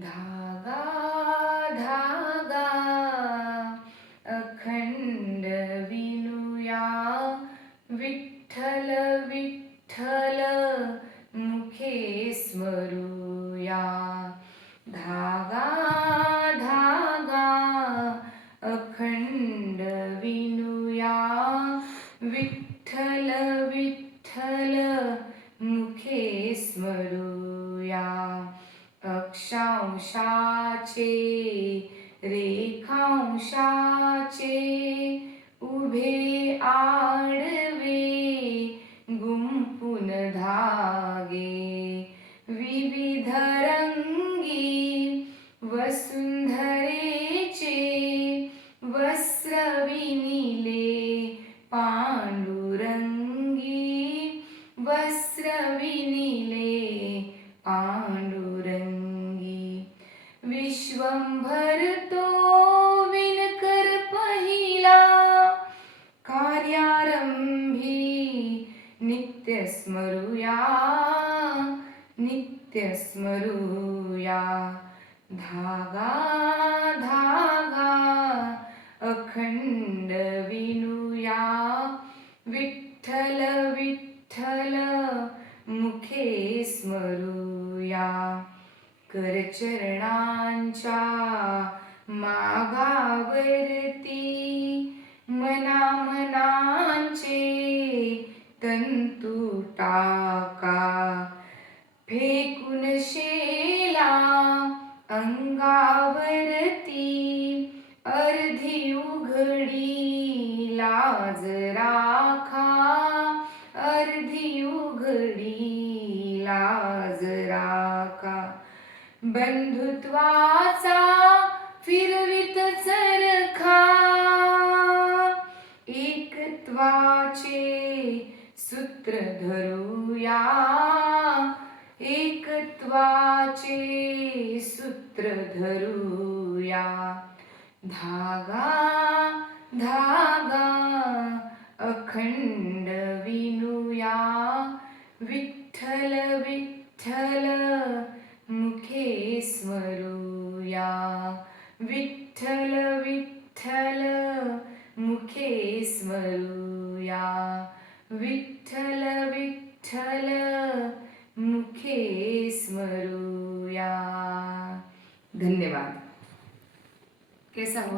धागा धागा अखंड विणूया, विठ्ठल विठ्ठल मुखे स्मरूया. धागा धागा अखंड विणूया, विठ्ठल विठ्ठल मुखे स्मरूया. अक्षांशाचे रेखांशाचे उभे आडवे गुंफून धागे, विविध रंगी वसुंधरेचे वस्त्र विणिले पांडुरंगी, वस्त्र विणिले पांडुरंगी. विश्वंभर तो विणकर पहिला, कार्यारंभी नित्य स्मरूया, नित्य स्मरूया. धागा धागा अखंड विणूया, विठ्ठल विठ्ठल मुखे स्मरूया. करचरणांच्या मागावरती मनामनांचे तंतू टाका, फेकून शेला अंगावरती अर्धी उघडी लाज राखा, अर्धी उघडी लाज राखा. बंधुत्वाचा फिरवित चरखा, एकत्वाचे सूत्र धरूया, एकत्वाचे सूत्र धरूया. धागा धागा अखंड विणूया, विठ्ठल विठ्ठल मुखे स्मरूया, विठ्ठल विठ्ठल मुखे स्मरूया, विठ्ठल विठ्ठल मुखे स्मरूया. धन्यवाद. कैसा हुआ?